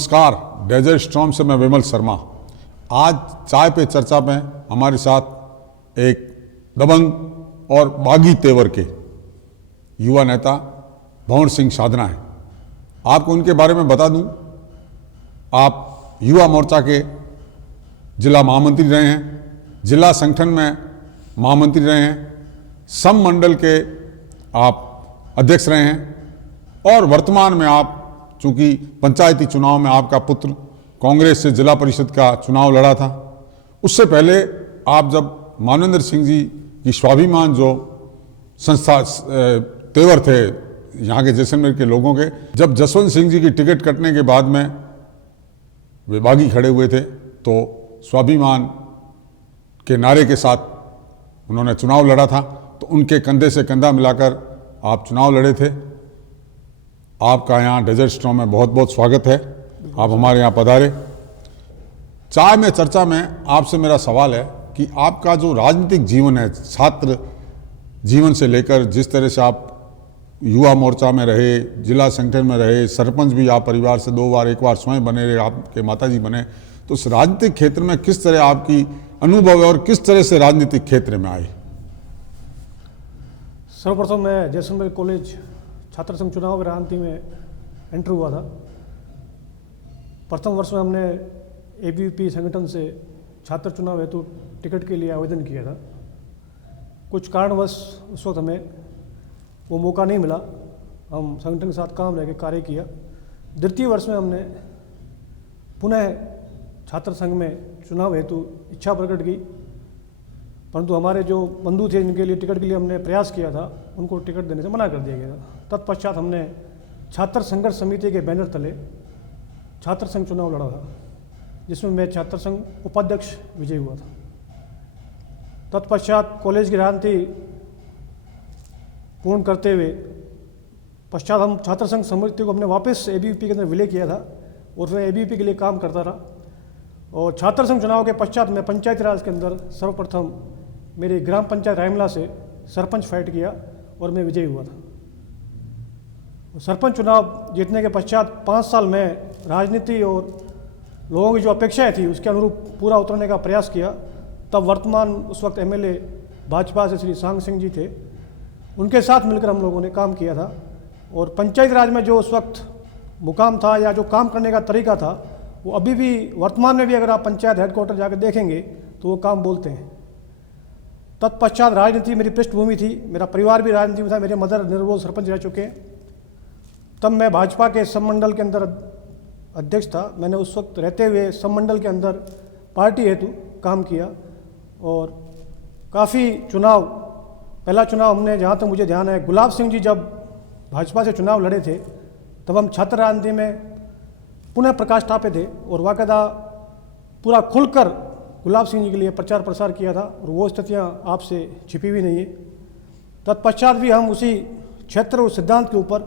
नमस्कार, desert storm से मैं विमल शर्मा। आज चाय पे चर्चा में हमारे साथ एक दबंग और बागी तेवर के युवा नेता भंवर सिंह साधना है। आपको उनके बारे में बता दूं, आप युवा मोर्चा के जिला महामंत्री रहे हैं, जिला संगठन में महामंत्री रहे हैं, सम मंडल के आप अध्यक्ष रहे हैं और वर्तमान में आप चूंकि पंचायती चुनाव में आपका पुत्र कांग्रेस से जिला परिषद का चुनाव लड़ा था, उससे पहले आप जब मानवेंद्र सिंह जी की स्वाभिमान जो संस्था तेवर थे यहाँ के जैसलमेर के लोगों के, जब जसवंत सिंह जी की टिकट कटने के बाद में वे बागी खड़े हुए थे तो स्वाभिमान के नारे के साथ उन्होंने चुनाव लड़ा था, तो उनके कंधे से कंधा मिलाकर आप चुनाव लड़े थे। आपका यहाँ डेजर्ट स्टॉर्म में बहुत बहुत स्वागत है, आप हमारे यहाँ पधारे। चाय में चर्चा में आपसे मेरा सवाल है कि आपका जो राजनीतिक जीवन है, छात्र जीवन से लेकर जिस तरह से आप युवा मोर्चा में रहे, जिला संगठन में रहे, सरपंच भी आप परिवार से 2 बार, 1 बार स्वयं बने रहे, आपके माताजी बने, तो उस राजनीतिक क्षेत्र में किस तरह आपकी अनुभव है और किस तरह से राजनीतिक क्षेत्र में आए? सर्वप्रथम मैं जैसलमेर कॉलेज छात्र संघ चुनाव की राजनीति में एंटर हुआ था। प्रथम वर्ष में हमने एबीवीपी संगठन से छात्र चुनाव हेतु टिकट के लिए आवेदन किया था। कुछ कारणवश उस वक्त हमें वो मौका नहीं मिला, हम संगठन के साथ काम रह के कार्य किया। द्वितीय वर्ष में हमने पुनः छात्र संघ में चुनाव हेतु इच्छा प्रकट की, परंतु हमारे जो बंधु थे इनके लिए टिकट के लिए हमने प्रयास किया था, उनको टिकट देने से मना कर दिया गया था। तत्पश्चात हमने छात्र संघर्ष समिति के बैनर तले छात्र संघ चुनाव लड़ा था, जिसमें मैं छात्र संघ उपाध्यक्ष विजयी हुआ था। तत्पश्चात कॉलेज की राजनीति पूर्ण करते हुए पश्चात हम छात्र संघ समिति को हमने वापस एबीवीपी के अंदर विलय किया था और मैं एबीवीपी के लिए काम करता रहा। और छात्र संघ चुनाव के पश्चात मैं पंचायती राज के अंदर सर्वप्रथम मेरी ग्राम पंचायत रायमला से सरपंच फाइट किया और मैं विजयी हुआ था। सरपंच चुनाव जीतने के पश्चात 5 साल में राजनीति और लोगों की जो अपेक्षाएं थी उसके अनुरूप पूरा उतरने का प्रयास किया। तब वर्तमान उस वक्त एमएलए भाजपा से श्री सांग सिंह जी थे, उनके साथ मिलकर हम लोगों ने काम किया था। और पंचायत राज में जो उस वक्त मुकाम था या जो काम करने का तरीका था, वो अभी भी वर्तमान में भी अगर आप पंचायत हेडक्वार्टर जाकर देखेंगे तो वो काम बोलते हैं। तत्पश्चात राजनीति मेरी पृष्ठभूमि थी, मेरा परिवार भी राजनीति में था, मेरे मदर निर्विरोध सरपंच रह चुके हैं। तब मैं भाजपा के सममंडल के अंदर अध्यक्ष था। मैंने उस वक्त रहते हुए सममंडल के अंदर पार्टी हेतु काम किया और काफ़ी चुनाव, पहला चुनाव हमने जहाँ तक मुझे ध्यान है गुलाब सिंह जी जब भाजपा से चुनाव लड़े थे तब हम छात्र राजनीति में पुनः प्रकाश टापे थे और वाकदा पूरा खुलकर गुलाब सिंह जी के लिए प्रचार प्रसार किया था और वो स्थितियाँ आपसे छिपी हुई नहीं है। तत्पश्चात भी हम उसी क्षेत्र और सिद्धांत के ऊपर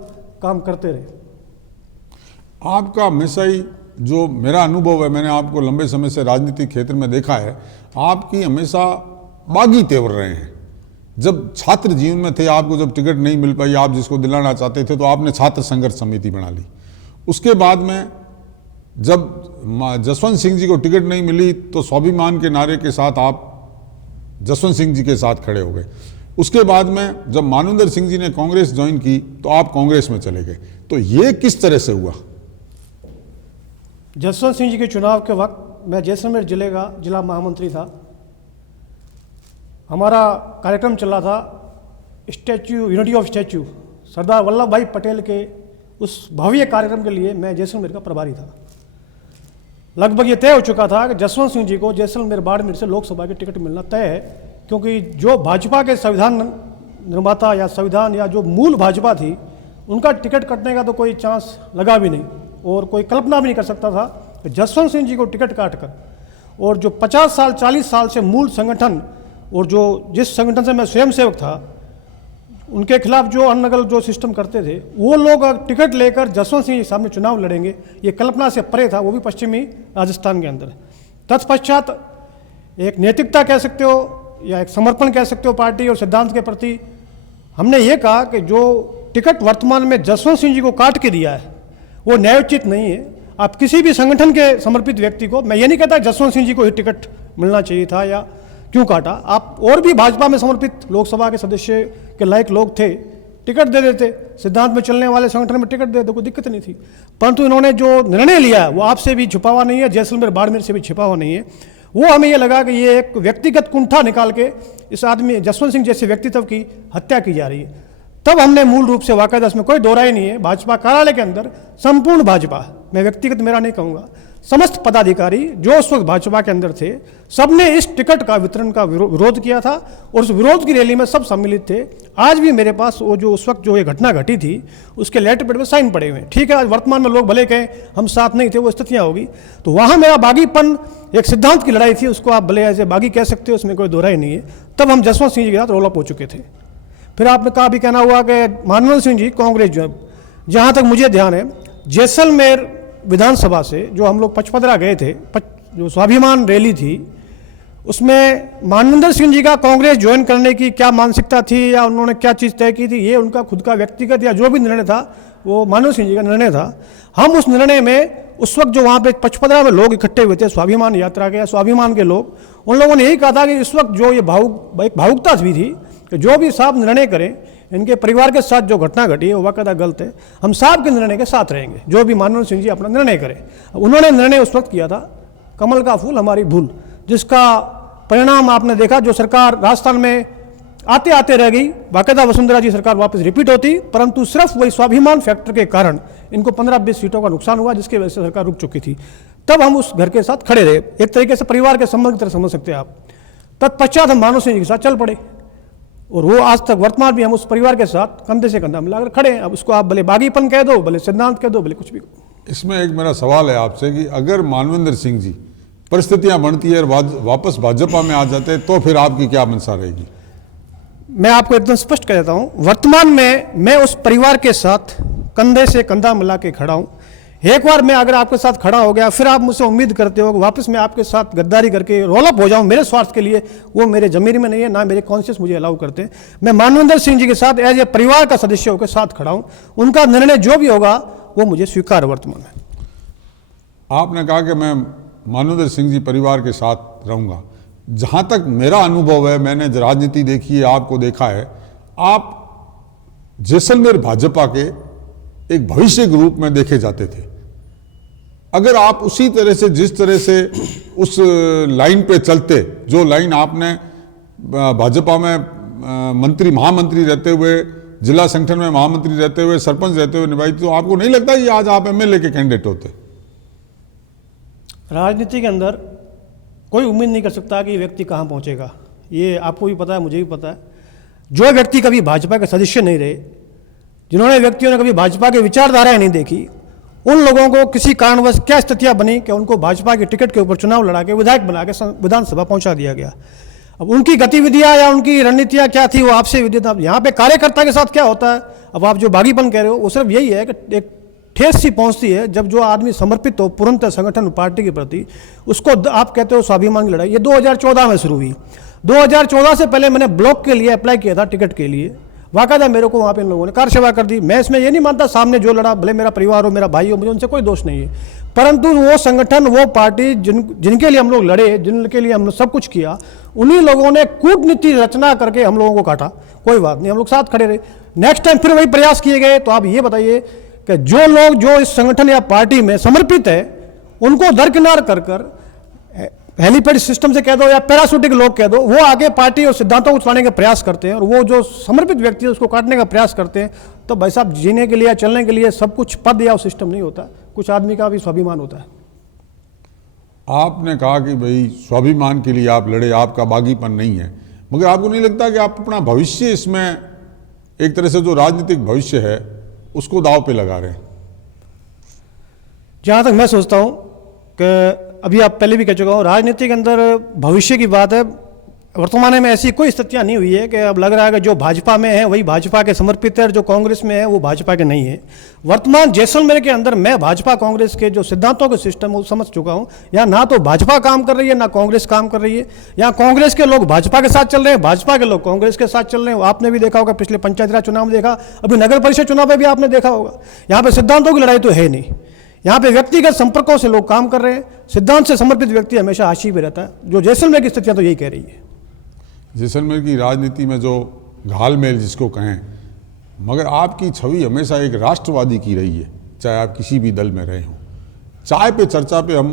काम करते रहे। आपका हमेशा ही जो मेरा अनुभव है, मैंने आपको लंबे समय से राजनीतिक क्षेत्र में देखा है, आपकी हमेशा बागी तेवर रहे हैं। जब छात्र जीवन में थे, आपको जब टिकट नहीं मिल पाई, आप जिसको दिलाना चाहते थे, तो आपने छात्र संघर्ष समिति बना ली। उसके बाद में जब जसवंत सिंह जी को टिकट नहीं मिली तो स्वाभिमान के नारे के साथ आप जसवंत सिंह जी के साथ खड़े हो गए। उसके बाद में जब मानवेंद्र सिंह जी ने कांग्रेस ज्वाइन की तो आप कांग्रेस में चले गए। तो ये किस तरह से हुआ? जसवंत सिंह जी के चुनाव के वक्त मैं जैसलमेर जिले का जिला महामंत्री था। हमारा कार्यक्रम चल रहा था statue, unity of statue, Sardar Vallabh भाई पटेल के उस भव्य कार्यक्रम के लिए मैं जैसलमेर का प्रभारी था। लगभग ये तय हो चुका था कि जसवंत सिंह जी को जैसलमेर बाड़मेर से लोकसभा की टिकट मिलना तय है, क्योंकि जो भाजपा के संविधान निर्माता या संविधान या जो मूल भाजपा थी उनका टिकट कटने का तो कोई चांस लगा भी नहीं और कोई कल्पना भी नहीं कर सकता था कि जसवंत सिंह जी को टिकट काट कर और जो 50 साल 40 साल से मूल संगठन और जो जिस संगठन से मैं स्वयंसेवक था उनके खिलाफ जो अनगल जो सिस्टम करते थे, वो लोग टिकट लेकर जसवंत सिंह के सामने चुनाव लड़ेंगे, ये कल्पना से परे था, वो भी पश्चिमी राजस्थान के अंदर। तत्पश्चात एक नैतिकता कह सकते हो या एक समर्पण कह सकते हो पार्टी और सिद्धांत के प्रति, हमने ये कहा कि जो टिकट वर्तमान में जसवंत सिंह जी को काट के दिया है वो न्यायोचित नहीं है। आप किसी भी संगठन के समर्पित व्यक्ति को, मैं ये नहीं कहता जसवंत सिंह जी को ही टिकट मिलना चाहिए था या क्यों काटा, आप और भी भाजपा में समर्पित लोकसभा के सदस्य के लायक लोग थे, टिकट दे देते, सिद्धांत में चलने वाले संगठन में टिकट दे देते, कोई दिक्कत नहीं थी। परंतु इन्होंने जो निर्णय लिया वो आपसे भी छुपा हुआ नहीं है, जैसलमेर बाड़मेर से भी छुपा हुआ नहीं है। वो हमें ये लगा कि ये एक व्यक्तिगत कुंठा निकाल के इस आदमी जसवंत सिंह जैसे व्यक्तित्व की हत्या की जा रही है। तब हमने मूल रूप से वाकई इसमें कोई दोहराई नहीं है, भाजपा कार्यालय के अंदर संपूर्ण भाजपा, मैं व्यक्तिगत मेरा नहीं कहूँगा, समस्त पदाधिकारी जो उस वक्त भाजपा के अंदर थे, सबने इस टिकट का वितरण का विरोध किया था और उस विरोध की रैली में सब सम्मिलित थे। आज भी मेरे पास वो जो उस वक्त जो ये घटना घटी थी उसके लेटर पेड पे साइन पड़े हुए हैं। ठीक है, आज वर्तमान में लोग भले कहें हम साथ नहीं थे, वो स्थितियाँ होगी, तो वहाँ मेरा बागीपन, एक सिद्धांत की लड़ाई थी, उसको आप भले ऐसे बागी कह सकते हो, उसमें कोई दोहराई नहीं है। तब हम जसवंत सिंह जी के साथ रोल अप हो चुके थे। फिर आपने कहा भी कहना हुआ कि मानवेंद्र सिंह जी कांग्रेस जो, जहाँ तक मुझे ध्यान है, जैसलमेर विधानसभा से जो हम लोग पचपदरा गए थे, जो स्वाभिमान रैली थी, उसमें मानवेंद्र सिंह जी का कांग्रेस ज्वाइन करने की क्या मानसिकता थी या उन्होंने क्या चीज़ तय की थी, ये उनका खुद का व्यक्तिगत या जो भी निर्णय था वो मानवेंद्र सिंह जी का निर्णय था। हम उस निर्णय में उस वक्त जो वहाँ पे पचपदरा में लोग इकट्ठे हुए थे स्वाभिमान यात्रा के या स्वाभिमान के लोग, उन लोगों ने यही कहा था कि इस वक्त जो ये भावुकता भी थी कि जो भी साहब निर्णय करें, इनके परिवार के साथ जो घटना घटी है वो वाकई गलत है, हम साहब के निर्णय के साथ रहेंगे, जो भी मानवेंद्र सिंह जी अपना निर्णय करें। उन्होंने निर्णय उस वक्त किया था कमल का फूल हमारी भूल, जिसका परिणाम आपने देखा, जो सरकार राजस्थान में आते आते रह गई, बाकायदा वसुंधरा जी सरकार वापस रिपीट होती, परंतु सिर्फ वही स्वाभिमान फैक्टर के कारण इनको 15-20 सीटों का नुकसान हुआ, जिसकी वजह से सरकार रुक चुकी थी। तब हम उस घर के साथ खड़े रहे, एक तरीके से परिवार के संबंध की तरह समझ सकते हैं आप। तत्पश्चात हम मानव सिंह जी के साथ चल पड़े और वो आज तक वर्तमान भी हम उस परिवार के साथ कंधे से कंधा मिलाकर खड़े हैं। अब उसको आप भले बागीपन कह दो, भले सिद्धांत कह दो, भले कुछ भी। इसमें एक मेरा सवाल है आपसे कि अगर मानवेंद्र सिंह जी परिस्थितियां बनती है और वापस भाजपा में आ जाते हैं तो फिर आपकी क्या मंशा रहेगी? मैं आपको एकदम स्पष्ट कह देता हूं, वर्तमान में मैं उस परिवार के साथ कंधे से कंधा मिला के खड़ा हूं। एक बार मैं अगर आपके साथ खड़ा हो गया, फिर आप मुझसे उम्मीद करते हो कि वापस मैं आपके साथ गद्दारी करके रोल अप हो जाऊं मेरे स्वार्थ के लिए, वो मेरे जमीर में नहीं है, ना मेरे कॉन्शियस मुझे अलाउ करते हैं। मैं मानवेंद्र सिंह जी के साथ एज ए परिवार का सदस्य होकर साथ खड़ा हूं, उनका निर्णय जो भी होगा वो मुझे स्वीकार है वर्तमान में। आपने कहा कि मैं मानवेंद्र सिंह जी परिवार के साथ रहूंगा। जहां तक मेरा अनुभव है, मैंने राजनीति देखी है, आपको देखा है, आप जैसलमेर भाजपा के एक भविष्य के रूप में देखे जाते थे। अगर आप उसी तरह से, जिस तरह से उस लाइन पे चलते, जो लाइन आपने भाजपा में मंत्री, महामंत्री रहते हुए, जिला संगठन में महामंत्री रहते हुए, सरपंच रहते हुए निभाई, तो आपको नहीं लगता कि आज आप एमएलए के कैंडिडेट होते? राजनीति के अंदर कोई उम्मीद नहीं कर सकता कि व्यक्ति कहाँ पहुँचेगा, ये आपको भी पता है, मुझे भी पता है। जो व्यक्ति कभी भाजपा के सदस्य नहीं रहे, जिन्होंने व्यक्तियों ने कभी भाजपा की विचारधाराएं नहीं देखी, उन लोगों को किसी कारणवश क्या स्थितियां बनी कि उनको भाजपा के टिकट के ऊपर चुनाव लड़ा के विधायक बना के विधानसभा पहुंचा दिया गया। अब उनकी गतिविधियां या उनकी रणनीतियां क्या थी वो आपसे विदित। अब यहाँ पे कार्यकर्ता के साथ क्या होता है, अब आप जो बागीपन कह रहे हो वो सिर्फ यही है कि एक ठेस सी पहुंचती है जब जो आदमी समर्पित हो पूर्णतः संगठन पार्टी के प्रति, उसको आप कहते हो स्वाभिमान की लड़ाई। ये 2014 में शुरू हुई। 2014 से पहले मैंने ब्लॉक के लिए अप्लाई किया था टिकट के लिए, वाकई मेरे को वहाँ पे इन लोगों ने कार सेवा कर दी। मैं इसमें ये नहीं मानता सामने जो लड़ा भले मेरा परिवार हो, मेरा भाई हो, मुझे उनसे कोई दोष नहीं है, परंतु वो संगठन, वो पार्टी जिनके लिए हम लोग लड़े, जिनके लिए हमने सब कुछ किया, उन्हीं लोगों ने कूटनीति रचना करके हम लोगों को काटा। कोई बात नहीं, हम लोग साथ खड़े रहे। नेक्स्ट टाइम फिर वही प्रयास किए गए। तो आप ये बताइए कि जो लोग जो इस संगठन या पार्टी में समर्पित है, उनको दरकिनार कर हेलीपैड सिस्टम से कह दो या पैराशूटिक लोग कह दो, वो आगे पार्टी और सिद्धांतों को चलाने का प्रयास करते हैं, और वो जो समर्पित व्यक्ति है उसको काटने का प्रयास करते हैं। तो भाई साहब, जीने के लिए या चलने के लिए सब कुछ पद या सिस्टम नहीं होता, कुछ आदमी का भी स्वाभिमान होता है। आपने कहा कि भाई स्वाभिमान के लिए आप लड़े, आपका बागीपन नहीं है, मगर आपको नहीं लगता कि आप अपना भविष्य इसमें एक तरह से जो राजनीतिक भविष्य है उसको दांव पे लगा रहे हैं? जहाँ तक मैं सोचता हूँ कि अभी आप पहले भी कह चुका हूँ, राजनीति के अंदर भविष्य की बात है। वर्तमान में ऐसी कोई स्थितियाँ नहीं हुई है कि अब लग रहा है कि जो भाजपा में है वही भाजपा के समर्पित है, और जो कांग्रेस में है वो भाजपा के नहीं है। वर्तमान जैसलमेर के अंदर मैं भाजपा कांग्रेस के जो सिद्धांतों के सिस्टम वो समझ चुका हूँ। यहाँ ना तो भाजपा काम कर रही है, ना कांग्रेस काम कर रही है। यहाँ कांग्रेस के लोग भाजपा के साथ चल रहे हैं, भाजपा के लोग कांग्रेस के साथ चल रहे हैं। आपने भी देखा होगा, पिछले पंचायती राज चुनाव में देखा, अभी नगर परिषद चुनाव में भी आपने देखा होगा। यहाँ पे सिद्धांतों की लड़ाई तो है नहीं, यहाँ पे व्यक्तिगत संपर्कों से लोग काम कर रहे हैं। सिद्धांत से समर्पित व्यक्ति हमेशा हाशिए पे रहता है। जो जैसलमेर की स्थितियाँ तो यही कह रही है। जैसलमेर की राजनीति में जो घालमेल जिसको कहें, मगर आपकी छवि हमेशा एक राष्ट्रवादी की रही है, चाहे आप किसी भी दल में रहे हों। चाय पे चर्चा पे हम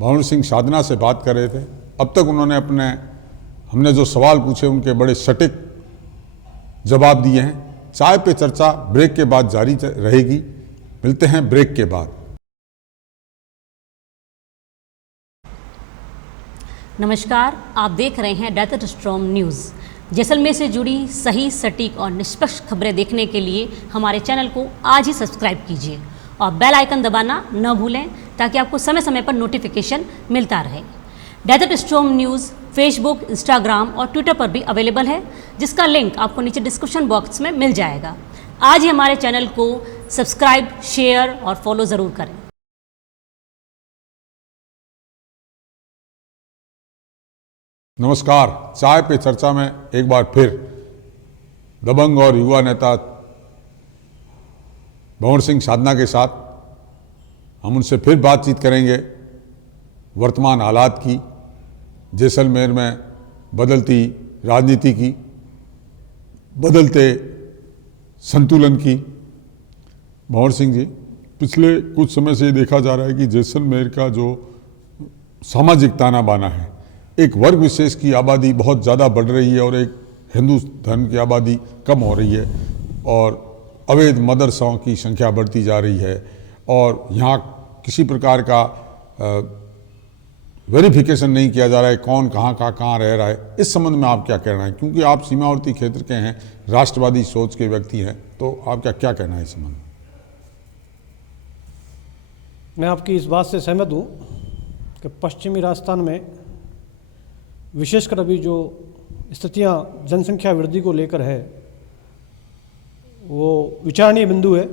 भंवर सिंह साधना से बात कर रहे थे। अब तक उन्होंने हमने जो सवाल पूछे उनके बड़े सटीक जवाब दिए हैं। चाय पे चर्चा ब्रेक के बाद जारी रहेगी। मिलते हैं ब्रेक के बाद। नमस्कार, आप देख रहे हैं डेजर्ट स्टॉर्म न्यूज़। जैसलमेर से जुड़ी सही, सटीक और निष्पक्ष खबरें देखने के लिए हमारे चैनल को आज ही सब्सक्राइब कीजिए और बेल आइकन दबाना न भूलें ताकि आपको समय समय पर नोटिफिकेशन मिलता रहे। Desert Storm News Facebook, Instagram और ट्विटर पर भी अवेलेबल है, जिसका लिंक आपको नीचे डिस्क्रिप्शन बॉक्स में मिल जाएगा। आज ही हमारे चैनल को सब्सक्राइब, शेयर और फॉलो ज़रूर करें। नमस्कार, चाय पे चर्चा में एक बार फिर दबंग और युवा नेता भंवर सिंह साधना के साथ हम उनसे फिर बातचीत करेंगे वर्तमान हालात की, जैसलमेर में बदलती राजनीति की, बदलते संतुलन की। भंवर सिंह जी, पिछले कुछ समय से ये देखा जा रहा है कि जैसलमेर का जो सामाजिक ताना बाना है, एक वर्ग विशेष की आबादी बहुत ज़्यादा बढ़ रही है और एक हिंदू धर्म की आबादी कम हो रही है और अवैध मदरसाओं की संख्या बढ़ती जा रही है और यहाँ किसी प्रकार का वेरिफिकेशन नहीं किया जा रहा है कौन कहाँ रह रहा है। इस संबंध में आप क्या कहना है, क्योंकि आप सीमावर्ती क्षेत्र के हैं, राष्ट्रवादी सोच के व्यक्ति हैं, तो आपका क्या कहना है इस संबंध में? मैं आपकी इस बात से सहमत हूँ कि पश्चिमी राजस्थान में विशेषकर अभी जो स्थितियाँ जनसंख्या वृद्धि को लेकर है वो विचारणीय बिंदु है।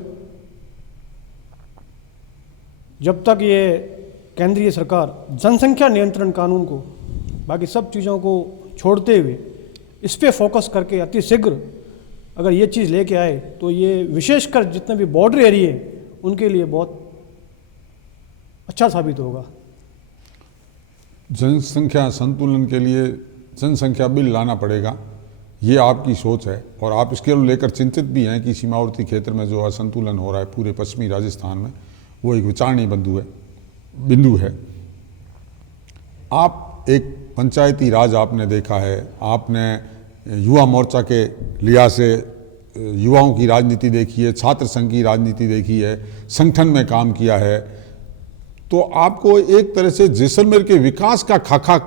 जब तक ये केंद्रीय सरकार जनसंख्या नियंत्रण कानून को, बाकी सब चीज़ों को छोड़ते हुए इस पे फोकस करके अति शीघ्र अगर ये चीज़ लेके आए तो ये विशेषकर जितने भी बॉर्डर एरिया उनके लिए बहुत अच्छा साबित होगा। जनसंख्या संतुलन के लिए जनसंख्या बिल लाना पड़ेगा, ये आपकी सोच है और आप इसके लेकर चिंतित भी हैं कि सीमावर्ती क्षेत्र में जो असंतुलन हो रहा है पूरे पश्चिमी राजस्थान में, वो एक विचारणीय बिंदु है। आप एक पंचायती राज आपने देखा है, आपने युवा मोर्चा के लिहाज से युवाओं की राजनीति देखी है, छात्र संघ की राजनीति देखी है, संगठन में काम किया है, तो आपको एक तरह से जैसलमेर के विकास का खाका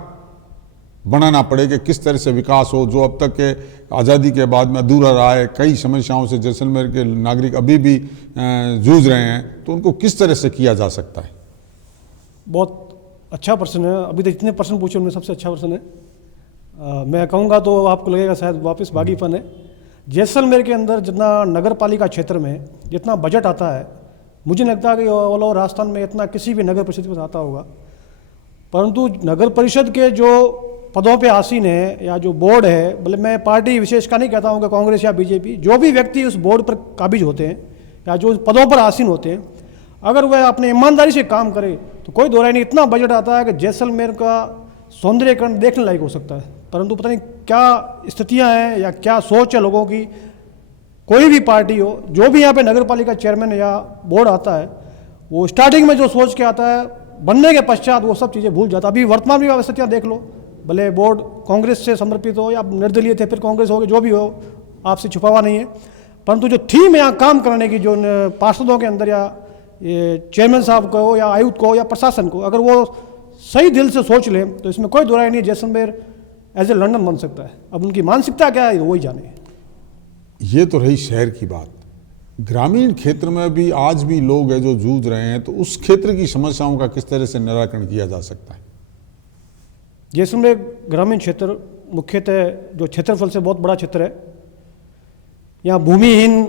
बनाना पड़ेगा। किस तरह से विकास हो जो अब तक के आज़ादी के बाद में अधूरा रहा है। कई समस्याओं से जैसलमेर के नागरिक अभी भी जूझ रहे हैं, तो उनको किस तरह से किया जा सकता है? बहुत अच्छा प्रश्न है। अभी तक जितने प्रश्न पूछे उनमें सबसे अच्छा प्रश्न है। मैं कहूँगा तो आपको लगेगा शायद वापस बागीपन है। जैसलमेर के अंदर जितना नगर पालिका क्षेत्र में जितना बजट आता है, मुझे लगता है कि ऑल ओवर राजस्थान में इतना किसी भी नगर परिषद में आता होगा। परंतु नगर परिषद के जो पदों पे आसीन है या जो बोर्ड है, मतलब मैं पार्टी विशेष का नहीं कहता हूँ कि कांग्रेस या बीजेपी, जो भी व्यक्ति उस बोर्ड पर काबिज होते हैं या जो पदों पर आसीन होते हैं, अगर वह अपने ईमानदारी से काम करे तो कोई दो राय नहीं, इतना बजट आता है कि जैसलमेर का सौंदर्यकरण देखने लायक हो सकता है। परंतु पता नहीं क्या स्थितियाँ हैं या क्या सोच है लोगों की। कोई भी पार्टी हो, जो भी यहाँ पे नगर पालिका चेयरमैन या बोर्ड आता है, वो स्टार्टिंग में जो सोच के आता है, बनने के पश्चात वो सब चीज़ें भूल जाता है। अभी वर्तमान में स्थितियाँ देख लो, भले बोर्ड कांग्रेस से समर्पित हो या निर्दलीय थे, फिर कांग्रेस हो गए, जो भी हो, आपसे छुपावा नहीं है। परंतु जो थीम यहाँ काम करने की, जो पार्षदों के अंदर या ये चेयरमैन साहब को या आयुक्त को या प्रशासन को, अगर वो सही दिल से सोच लें तो इसमें कोई दो राय नहीं, जैसलमेर एज ए लंदन बन सकता है। अब उनकी मानसिकता क्या है वही जाने। ये तो रही शहर की बात। ग्रामीण क्षेत्र में भी आज भी लोग हैं जो जूझ रहे हैं, तो उस क्षेत्र की समस्याओं का किस तरह से निराकरण किया जा सकता है? जैसलमेर ग्रामीण क्षेत्र मुख्यतः जो क्षेत्रफल से बहुत बड़ा क्षेत्र है, यहाँ भूमिहीन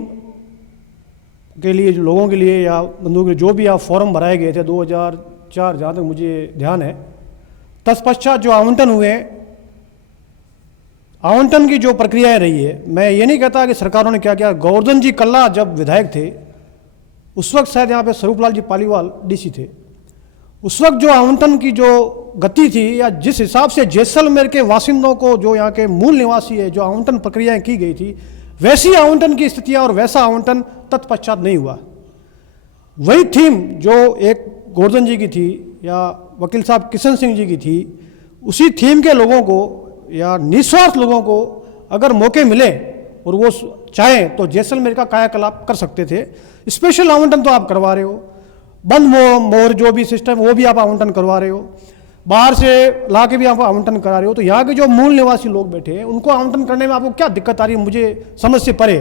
के लिए, लोगों के लिए या बंधुओं के लिए जो भी यहाँ फॉर्म भराए गए थे 2004, जहाँ तक मुझे ध्यान है, तत्पश्चात जो आवंटन हुए, आवंटन की जो प्रक्रियाएं रही है, मैं ये नहीं कहता कि सरकारों ने क्या किया। गोवर्धन जी कल्ला जब विधायक थे उस वक्त शायद यहाँ पे स्वरूपलाल जी पालीवाल डीसी थे। उस वक्त जो आवंटन की जो गति थी या जिस हिसाब से जैसलमेर के वासिंदों को, जो यहाँ के मूल निवासी है, जो आवंटन प्रक्रियाएं की गई थी, वैसी आवंटन की स्थितियाँ और वैसा आवंटन तत्पश्चात नहीं हुआ। वही थीम जो एक गोवर्धन जी की थी या वकील साहब किशन सिंह जी की थी, उसी थीम के लोगों को या निस्वार्थ लोगों को अगर मौके मिले और वो चाहें तो जैसलमेर का कायाकल्प कर सकते थे। स्पेशल आवंटन तो आप करवा रहे हो, बंद मोर जो भी सिस्टम वो भी आप आवंटन करवा रहे हो, बाहर से ला के भी आप आवंटन करा रहे हो, तो यहाँ के जो मूल निवासी लोग बैठे हैं उनको आवंटन करने में आपको क्या दिक्कत आ रही है? मुझे समझ से परे।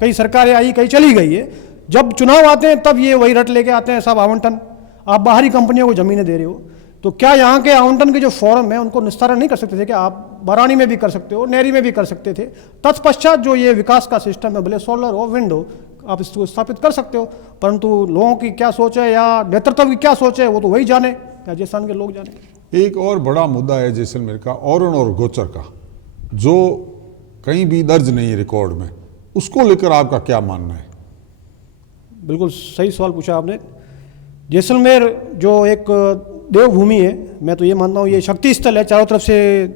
कई सरकारें आई, कई चली गई है, जब चुनाव आते हैं तब ये वही रट लेके आते हैं सब आवंटन। आप बाहरी कंपनियों को ज़मीनें दे रहे हो, तो क्या यहाँ के आवंटन के जो फॉर्म है उनको निस्तारण नहीं कर सकते थे? क्या आप बरानी में भी कर सकते हो, नेरी में भी कर सकते थे? तत्पश्चात जो ये विकास का सिस्टम है, भले सोलर हो, विंड हो, आप इसको स्थापित कर सकते हो, परंतु लोगों की क्या सोच है या नेतृत्व की क्या सोच है वो तो वही जाने, राजस्थान के लोग जाने। एक और बड़ा मुद्दा है जैसलमेर का, औरण और गोचर का, जो कहीं भी दर्ज नहीं है रिकॉर्ड में, उसको लेकर आपका क्या मानना है? बिल्कुल सही सवाल पूछा आपने। जैसलमेर जो एक देवभूमि है, मैं तो ये मानता हूँ ये शक्ति स्थल है, चारों तरफ से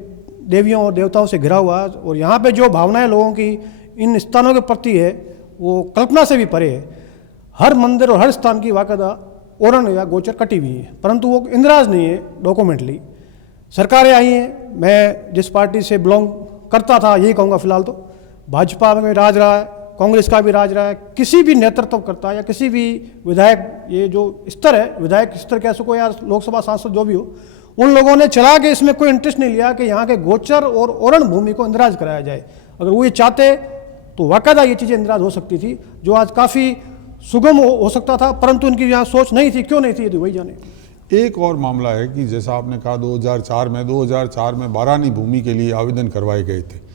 देवियों और देवताओं से घिरा हुआ, और यहाँ पे जो भावनाएं लोगों की इन स्थानों के प्रति है वो कल्पना से भी परे है। हर मंदिर और हर स्थान की वाकदा औरण या गोचर कटी हुई है, परंतु वो इंद्राज नहीं है डॉक्यूमेंटली। सरकारें आई हैं, मैं जिस पार्टी से बिलोंग करता था यही कहूँगा फिलहाल तो, भाजपा में राज रहा है, कांग्रेस का भी राज रहा है, किसी भी नेतृत्व करता या किसी भी विधायक, ये जो स्तर है विधायक स्तर कह सको या लोकसभा सांसद जो भी हो, उन लोगों ने चला के इसमें कोई इंटरेस्ट नहीं लिया कि यहाँ के गोचर और औरण भूमि को इंद्राज कराया जाए। अगर वो ये चाहते तो वाकई ये चीज़ें इंद्राज हो सकती थी, जो आज काफ़ी सुगम हो सकता था, परंतु उनकी यहाँ सोच नहीं थी। क्यों नहीं थी ये तो वही जाने। एक और मामला है कि जैसा आपने कहा 2004 में बारानी भूमि के लिए आवेदन करवाए गए थे,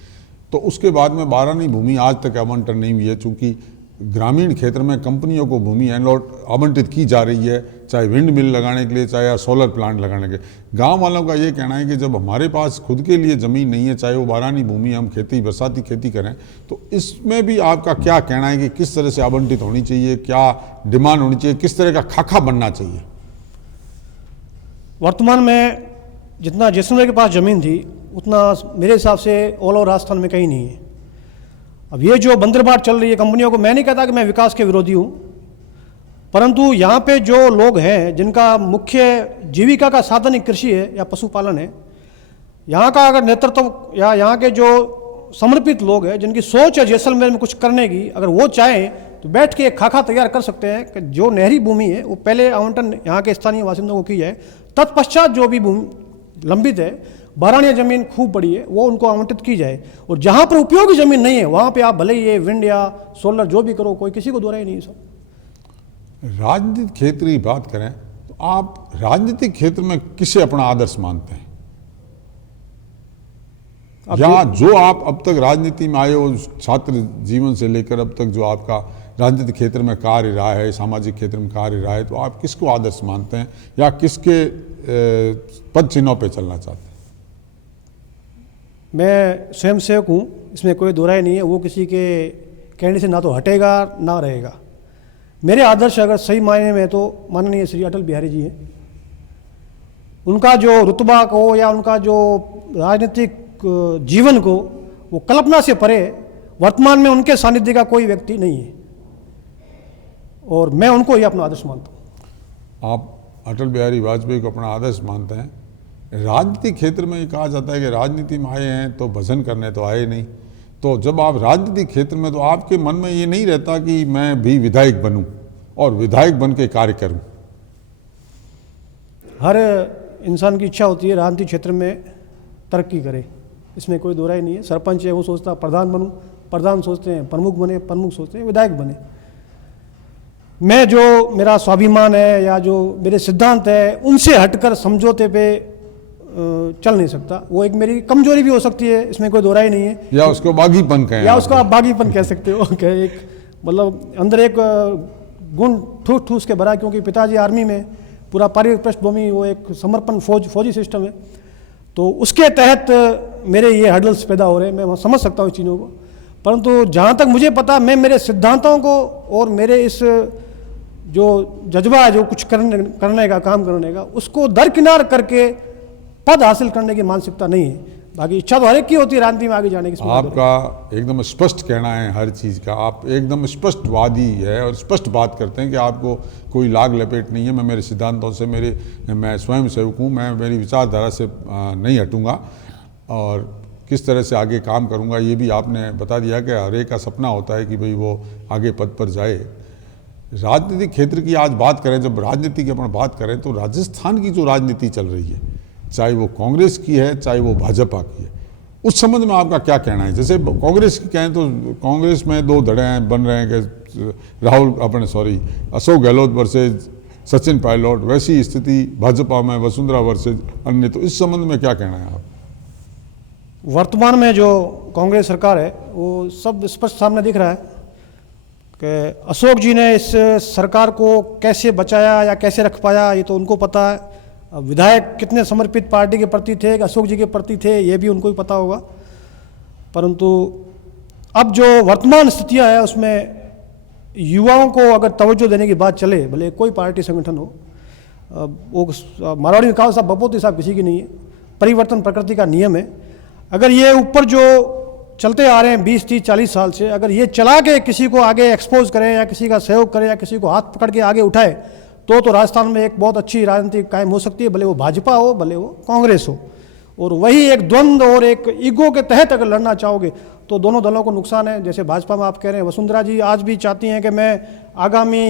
तो उसके बाद में बारानी भूमि आज तक आवंटन नहीं हुई है, चूँकि ग्रामीण क्षेत्र में कंपनियों को भूमि एनलॉट आवंटित की जा रही है, चाहे विंड मिल लगाने के लिए, चाहे सोलर प्लांट लगाने के। गांव वालों का ये कहना है कि जब हमारे पास खुद के लिए ज़मीन नहीं है, चाहे वो बारानी भूमि हम खेती बरसाती खेती करें, तो इसमें भी आपका क्या कहना है कि किस तरह से आवंटित होनी चाहिए, क्या डिमांड होनी चाहिए, किस तरह का खाका बनना चाहिए? वर्तमान में जितना जैसलमेर के पास ज़मीन थी उतना मेरे हिसाब से ऑल ओवर राजस्थान में कहीं नहीं है। अब ये जो बंदरबाट चल रही है कंपनियों को, मैं नहीं कहता कि मैं विकास के विरोधी हूँ, परंतु यहाँ पे जो लोग हैं जिनका मुख्य जीविका का साधन ही कृषि है या पशुपालन है, यहाँ का अगर नेतृत्व या यहाँ के जो समर्पित लोग हैं जिनकी सोच है जैसलमेर में कुछ करने की, अगर वो चाहें तो बैठ के एक खाका तैयार कर सकते हैं कि जो नहरी भूमि है वो पहले आवंटन यहाँ के स्थानीय बासिंदों को की जाए, तत्पश्चात जो भी भूमि लंबित है, बारानी ज़मीन खूब बड़ी है, वो उनको आवंटित की जाए। और जहाँ पर उपयोगी ज़मीन नहीं है वहाँ पे आप भले ही ये विंड या सोलर जो भी करो, कोई किसी को दोहराई नहीं सब। राजनीतिक क्षेत्र की बात करें तो आप राजनीतिक क्षेत्र में किसे अपना आदर्श मानते हैं? या जो आप अब तक राजनीति में आए हो, छात्र जीवन से लेकर अब तक जो आपका राजनीतिक क्षेत्र में कार्य रहा है, सामाजिक क्षेत्र में कार्य रहा है, तो आप किसको आदर्श मानते हैं या किसके पद चिन्हों पे चलना चाहते हैं? मैं स्वयंसेवक हूँ, इसमें कोई दोहराई नहीं है। वो किसी के कहने से ना तो हटेगा ना रहेगा। मेरे आदर्श अगर सही मायने में तो माननीय श्री अटल बिहारी जी हैं। उनका जो रुतबा को या उनका जो राजनीतिक जीवन को वो कल्पना से परे, वर्तमान में उनके सानिध्य का कोई व्यक्ति नहीं है और मैं उनको ही अपना आदर्श मानता हूँ। आप अटल बिहारी वाजपेयी को अपना आदर्श मानते हैं। राजनीतिक क्षेत्र में ये कहा जाता है कि राजनीति में आए हैं तो भजन करने तो आए नहीं, तो जब आप राजनीतिक क्षेत्र में, तो आपके मन में ये नहीं रहता कि मैं भी विधायक बनूं और विधायक बन के कार्य करूं? हर इंसान की इच्छा होती है राजनीतिक क्षेत्र में तरक्की करे, इसमें कोई दोहराई नहीं है। सरपंच है वो सोचता प्रधान बनूं, प्रधान सोचते हैं प्रमुख बने, प्रमुख सोचते हैं विधायक बने। मैं जो मेरा स्वाभिमान है या जो मेरे सिद्धांत है उनसे हटकर समझौते पे चल नहीं सकता। वो एक मेरी कमजोरी भी हो सकती है, इसमें कोई दोहराई नहीं है। या उसको बागीपन कहें, या उसको आप बागीपन कह सकते हो। एक मतलब अंदर एक गुण ठूस ठूस के भरा, क्योंकि पिताजी आर्मी में, पूरा पारिवारिक पृष्ठभूमि वो एक समर्पण फौजी सिस्टम है, तो उसके तहत मेरे ये हर्डल्स पैदा हो रहे हैं। मैं समझ सकता हूँ इस चीज़ों को, परंतु जहाँ तक मुझे पता, मैं मेरे सिद्धांतों को और मेरे इस जो जज्बा है, जो कुछ करने का, काम करने का, उसको दरकिनार करके पद हासिल करने की मानसिकता नहीं है। बाकी इच्छा तो हर एक की होती है राजनीति में आगे जाने की। आपका एकदम स्पष्ट कहना है हर चीज़ का, आप एकदम स्पष्टवादी है और स्पष्ट बात करते हैं कि आपको कोई लाग लपेट नहीं है। मैं मेरे सिद्धांतों से, मैं स्वयं सेवक हूँ, मैं मेरी विचारधारा से नहीं हटूँगा और किस तरह से आगे काम करूँगा ये भी आपने बता दिया कि हर एक का सपना होता है कि भाई वो आगे पद पर जाए। राजनीतिक क्षेत्र की आज बात करें, जब राजनीति की अपन बात करें तो राजस्थान की जो राजनीति चल रही है, चाहे वो कांग्रेस की है चाहे वो भाजपा की है, उस संबंध में आपका क्या कहना है? जैसे कांग्रेस की कहें तो कांग्रेस में दो धड़े हैं बन रहे हैं कि अशोक गहलोत वर्सेज सचिन पायलट, वैसी स्थिति भाजपा में वसुंधरा वर्सेज अन्य। तो इस संबंध में क्या कहना है आप? वर्तमान में जो कांग्रेस सरकार है वो सब स्पष्ट सामने दिख रहा है कि अशोक जी ने इस सरकार को कैसे बचाया या कैसे रख पाया ये तो उनको पता है। विधायक कितने समर्पित पार्टी के प्रति थे, अशोक जी के प्रति थे, ये भी उनको ही पता होगा। परंतु अब जो वर्तमान स्थितियां है उसमें युवाओं को अगर तवज्जो देने की बात चले, भले कोई पार्टी संगठन हो, वो मारवाड़ी में कहा साहब बपोती साहब किसी की नहीं है, परिवर्तन प्रकृति का नियम है। अगर ये ऊपर जो चलते आ रहे हैं 20, 30, 40 साल से, अगर ये चला के किसी को आगे एक्सपोज करें या किसी का सहयोग करें या किसी को हाथ पकड़ के आगे उठाए तो राजस्थान में एक बहुत अच्छी राजनीति कायम हो सकती है, भले वो भाजपा हो भले वो कांग्रेस हो। और वही एक द्वंद्व और एक ईगो के तहत अगर लड़ना चाहोगे तो दोनों दलों को नुकसान है। जैसे भाजपा में आप कह रहे हैं, वसुंधरा जी आज भी चाहती हैं कि मैं आगामी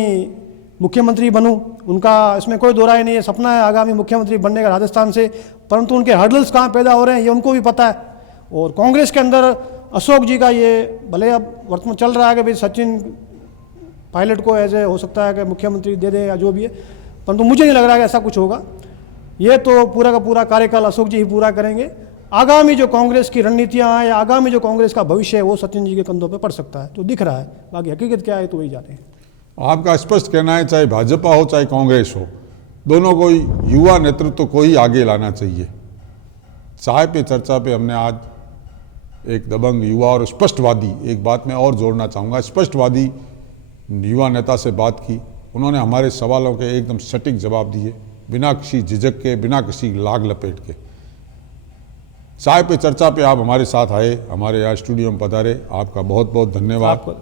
मुख्यमंत्री बनूं, उनका इसमें कोई दो राय नहीं है, सपना है आगामी मुख्यमंत्री बनने का राजस्थान से, परंतु उनके हर्डल्स कहाँ पैदा हो रहे हैं ये उनको भी पता है। और कांग्रेस के अंदर अशोक जी का ये भले अब वर्तमान चल रहा है कि भाई सचिन पायलट को ऐसे हो सकता है कि मुख्यमंत्री दे दे या जो भी है, परंतु मुझे नहीं लग रहा है कि ऐसा कुछ होगा। ये तो पूरा का पूरा कार्यकाल अशोक जी ही पूरा करेंगे। आगामी जो कांग्रेस की रणनीतियां हैं या आगामी जो कांग्रेस का भविष्य है वो सचिन जी के कंधों पे पड़ सकता है, तो दिख रहा है। बाकी हकीकत क्या है तो वही जाने हैं। आपका स्पष्ट कहना है चाहे भाजपा हो चाहे कांग्रेस हो, दोनों को युवा नेतृत्व को ही आगे लाना चाहिए। चाय पे चर्चा पे हमने आज एक दबंग युवा और स्पष्टवादी, एक बात मैं और जोड़ना चाहूँगा, स्पष्टवादी युवा नेता से बात की। उन्होंने हमारे सवालों के एकदम सटीक जवाब दिए, बिना किसी झिझक के, बिना किसी लाग लपेट के। चाय पे चर्चा पे आप हमारे साथ आए, हमारे यहाँ स्टूडियो में पधारे, आपका बहुत बहुत धन्यवाद।